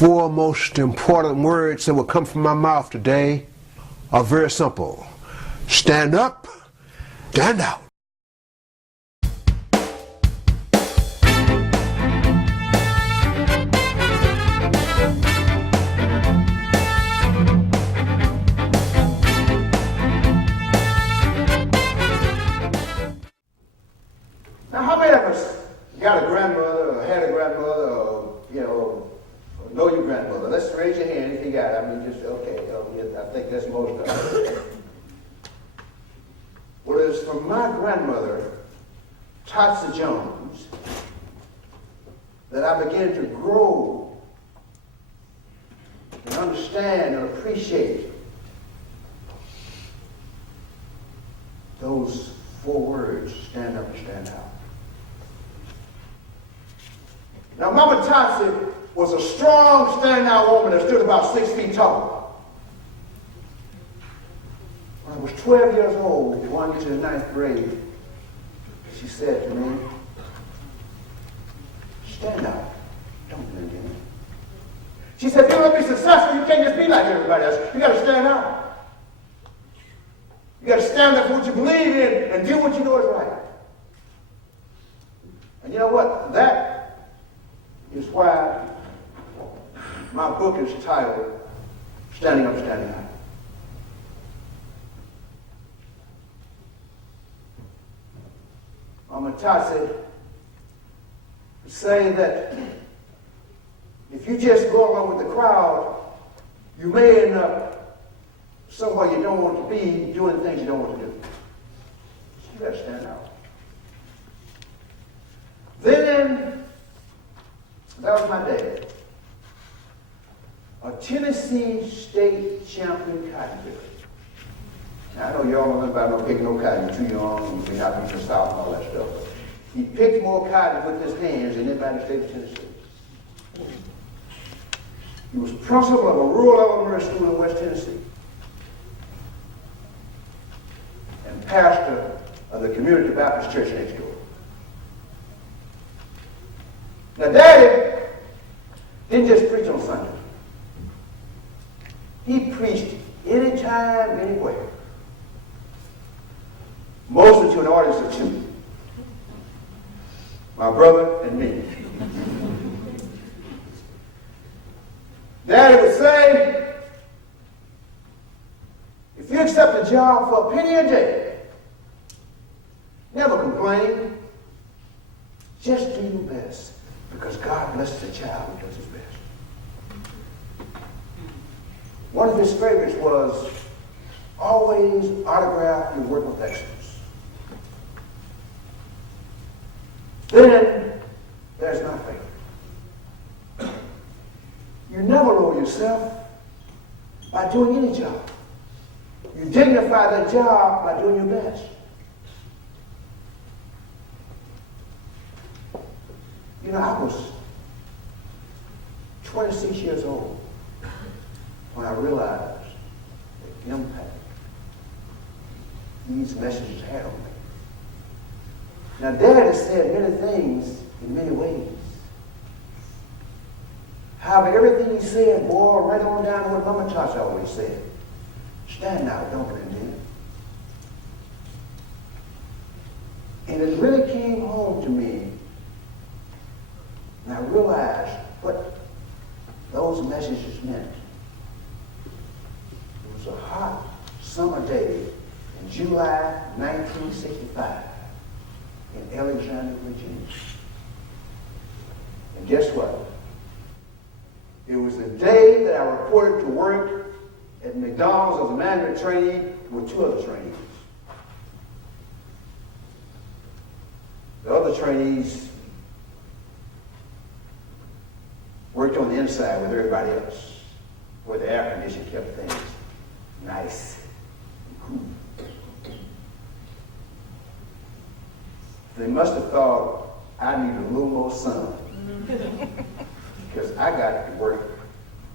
four most important words that will come from my mouth today are very simple. Stand up, stand out. Now, how many of us got a grandmother or had a grandmother or, know your grandmother? Let's raise your hand if you got it. I mean, just, okay. I think that's most of us. Well, it was from my grandmother, Tatsa Jones, that I began to grow and understand and appreciate those four words, stand up and stand out. Now, Mama Tatsa was a strong, standing-out woman that stood about 6 feet tall. When I was 12 years old, going to the 9th grade, she said to me, stand out, don't blend in. She said, if you want to be successful, you can't just be like everybody else. You got to stand out. You got to stand up for what you believe in and do what you know is right. And you know what? That is why my book is titled Standing Up, Standing Out. Mama Tatsa would say that if you just go along with the crowd, you may end up somewhere you don't want to be, doing things you don't want to do. So you got to stand out. Then, that was my dad. A Tennessee state champion cotton picker. Now, I know y'all don't know about no picking no cotton. You're too young, you're not from the South and all that stuff. He picked more cotton with his hands than anybody in the state of Tennessee. He was principal of a rural elementary school in West Tennessee and pastor of the Community Baptist Church next door. Now, Daddy didn't just preach on Sunday. He preached anytime, anywhere. Mostly to an audience of two. My brother and me. Daddy would say, if you accept a job for a penny a day, never complain. Just do your best, because God blesses the child who does his best. One of his favorites was always autograph your work with excellence. Then there's my favorite. You never lower yourself by doing any job. You dignify that job by doing your best. You know, I was 26 years old when I realized the impact these messages had on me. Now, Dad has said many things in many ways. However, everything he said boiled right on down to what Mama Tatsa always said. Stand out, don't blend in. And it really came home to me, and I realized what those messages meant. It was a hot summer day in July 1965 in Alexandria, Virginia. And guess what? It was the day that I reported to work at McDonald's as a management trainee with two other trainees. The other trainees worked on the inside with everybody else, where the air conditioning kept things nice and cool. They must have thought I needed a little more sun, because I got to work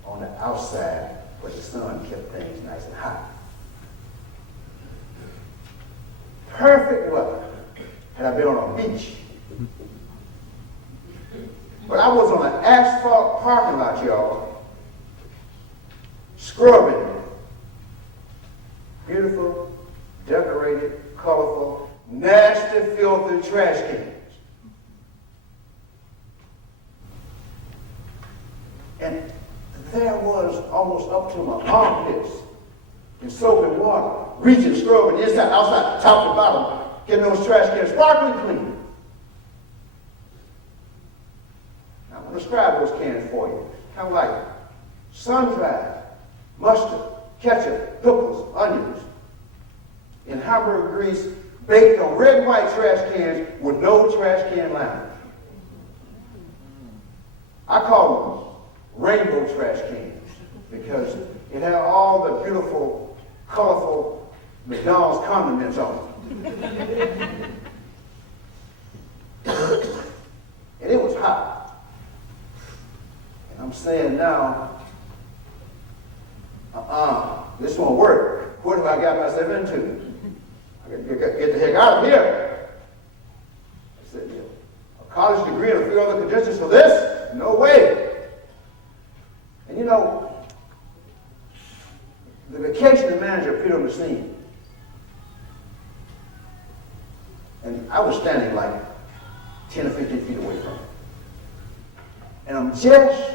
on the outside where the sun kept things nice and hot. Perfect weather had I been on a beach. But I was on an asphalt parking lot, y'all, scrubbing beautiful, decorated, colorful, nasty, filthy trash cans. And there was almost up to my armpits in soap and water, reaching, scrubbing inside, outside, top to bottom, getting those trash cans sparkling clean. Now, I'm going to describe those cans for you. Kind of like sun-dried mustard, ketchup, pickles, onions, in hamburger grease, baked on red and white trash cans with no trash can liner. I call them rainbow trash cans because it had all the beautiful, colorful McDonald's condiments on it. And it was hot. And I'm saying now, this won't work. What have I got myself into? I got to get the heck out of here. I said, yeah, a college degree and a few other credentials for this? No way. And you know, the vacation manager appeared on the scene. And I was standing like 10 or 15 feet away from him. And I'm just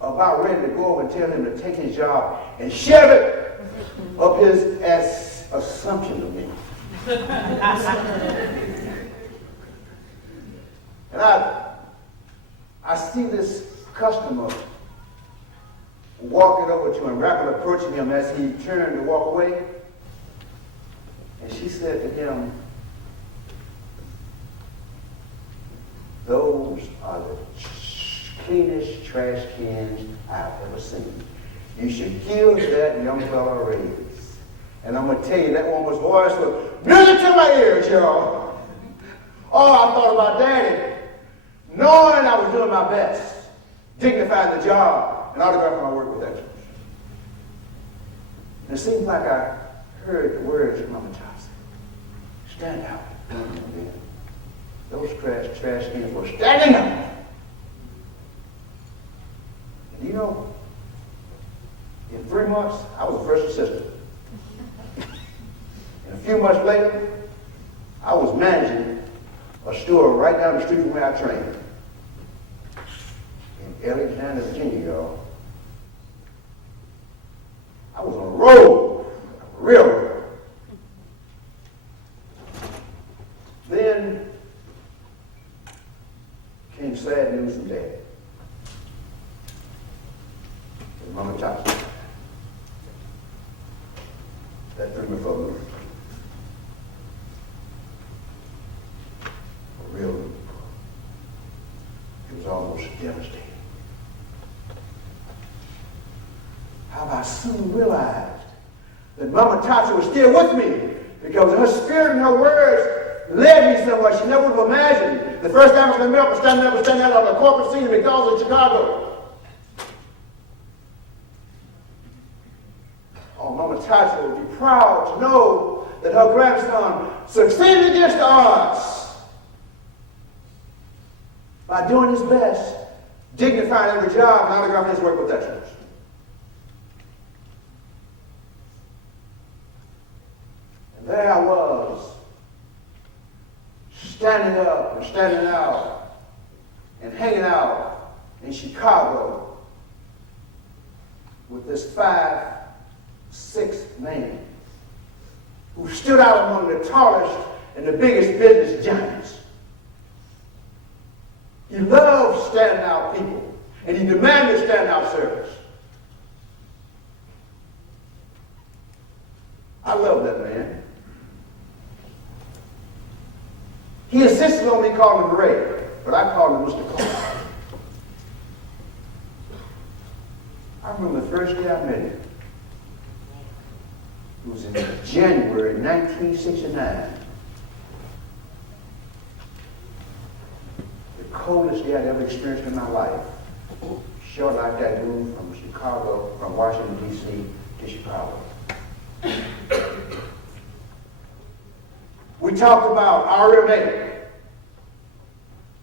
about ready to go over and tell him to take his job and shove it up his assumption of me. And I see this customer walking over to him, rapidly approaching him as he turned to walk away. And she said to him, "Those are the cleanest trash cans I've ever seen. You should give that young fella a raise." And I'm going to tell you, that woman's voice was music to my ears, y'all. Oh, I thought about Daddy, knowing I was doing my best, dignifying the job, and autographing my work with excellence. And it seemed like I heard the words of Mama Thompson. Stand out. Those trash cans were standing up. And you know, in 3 months, I was a first assistant. And a few months later, I was managing a store right down the street from where I trained. In Alexander, Virginia, y'all. I was on a road, a real road. Then came sad news from Dad. And Mama Thompson. That threw me for a loop. A real loop. It was almost devastating. How I soon realized that Mama Tasha was still with me because her spirit and her words led me somewhere she never would have imagined. The first time I was going to meet up, standing out on the corporate scene in McDonald's in Chicago. Oh, Mama Tasha would be proud to know that her grandson succeeded against the odds by doing his best, dignifying every job, and autographing his work with excellence. And there I was, standing up and standing out and hanging out in Chicago with this 5'6" man who stood out among the tallest and the biggest business giants. He loved standing out people, and he demanded standing out service. I love that man. He insisted on me calling him Ray, but I called him Mr. Cole. I remember the first day I met him. It was in January 1969. The coldest day I'd ever experienced in my life. Short like that move from Washington, D.C. to Chicago. We talked about our mate.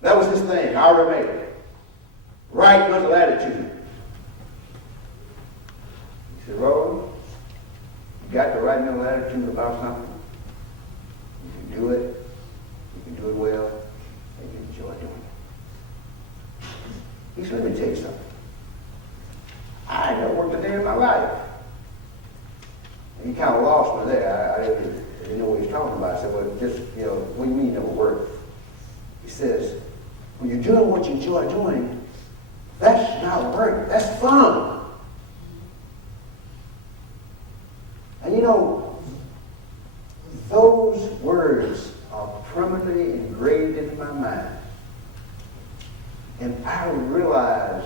That was his thing, our mate. Right mental attitude. right mental attitude about something, you can do it, you can do it well, and you enjoy doing it. He said, let me tell you something. I ain't never worked a day in my life. And he kind of lost me there. I didn't know what he was talking about. I said, well, just, what do you mean you never worked? He says, when you're doing what you enjoy doing, that's not work, that's fun. And those words are permanently engraved into my mind. And I realize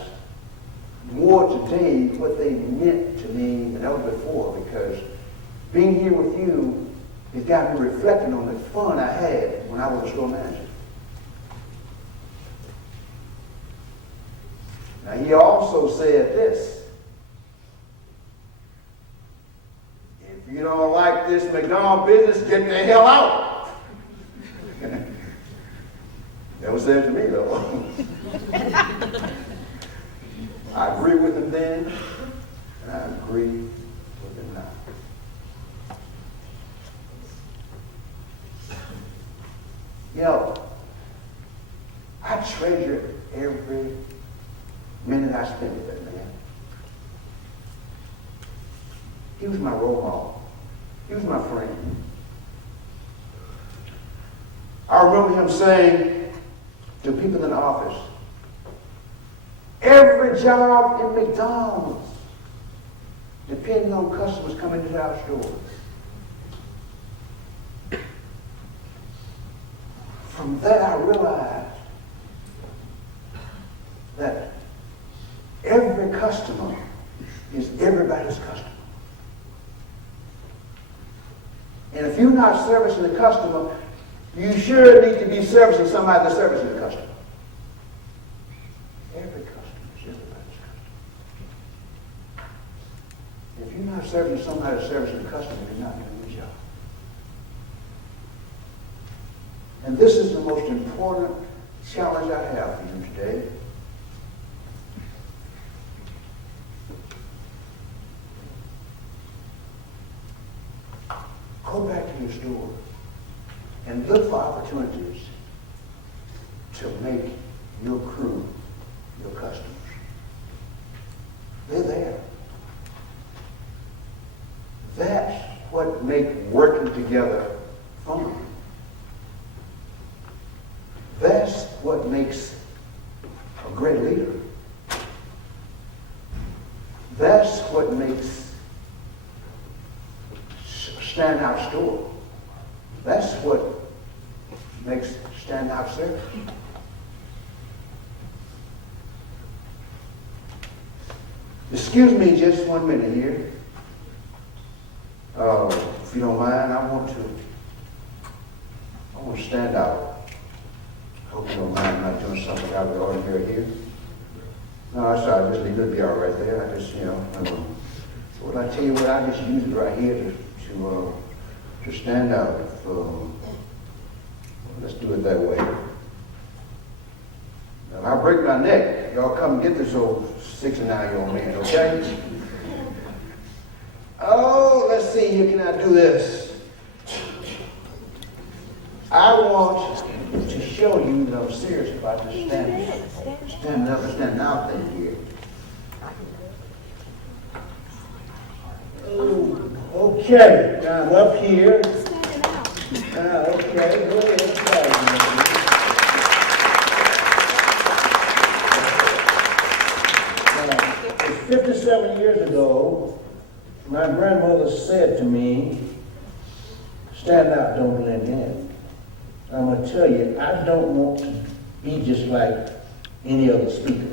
more today what they meant to me than ever before, because being here with you has got me reflecting on the fun I had when I was a store manager. Now, he also said this: if you don't like this McDonald business, get the hell out. That was said to me, though. I agree with him then, and I agree with him now. I treasure every minute I spent with that man. He was my role model. He was my friend. I remember him saying to people in the office, every job in McDonald's depends on customers coming to our stores. From that I realized that every customer is everybody's customer. And if you're not servicing the customer, you sure need to be servicing somebody that's servicing the customer. Every customer is everybody's customer. If you're not servicing somebody that's servicing the customer, you're not doing your job. And this is the most important challenge I have for you today. Go back to your store and look for opportunities to make your crew your customers. They're there. That's what makes working together fun. That's what makes a great leader. That's what makes standout store. That's what makes standout service. Excuse me just 1 minute here. If you don't mind, I want to stand out. Hope you don't mind not doing something out of the ordinary here. No, I'm sorry, just leave it be all right there. I just, what I tell you what, I just use it right here to stand out. Let's do it that way. Now, if I break my neck, y'all come get this old 69-year-old man, okay? Oh, let's see, here can I do this? I want to show you that I'm serious about this standing up and standing out thing here. Oh, okay, now I'm up here. Okay, go ahead. Now, 57 years ago, my grandmother said to me, stand out, don't blend in. I'm going to tell you, I don't want to be just like any other speaker.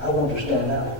I want to stand out.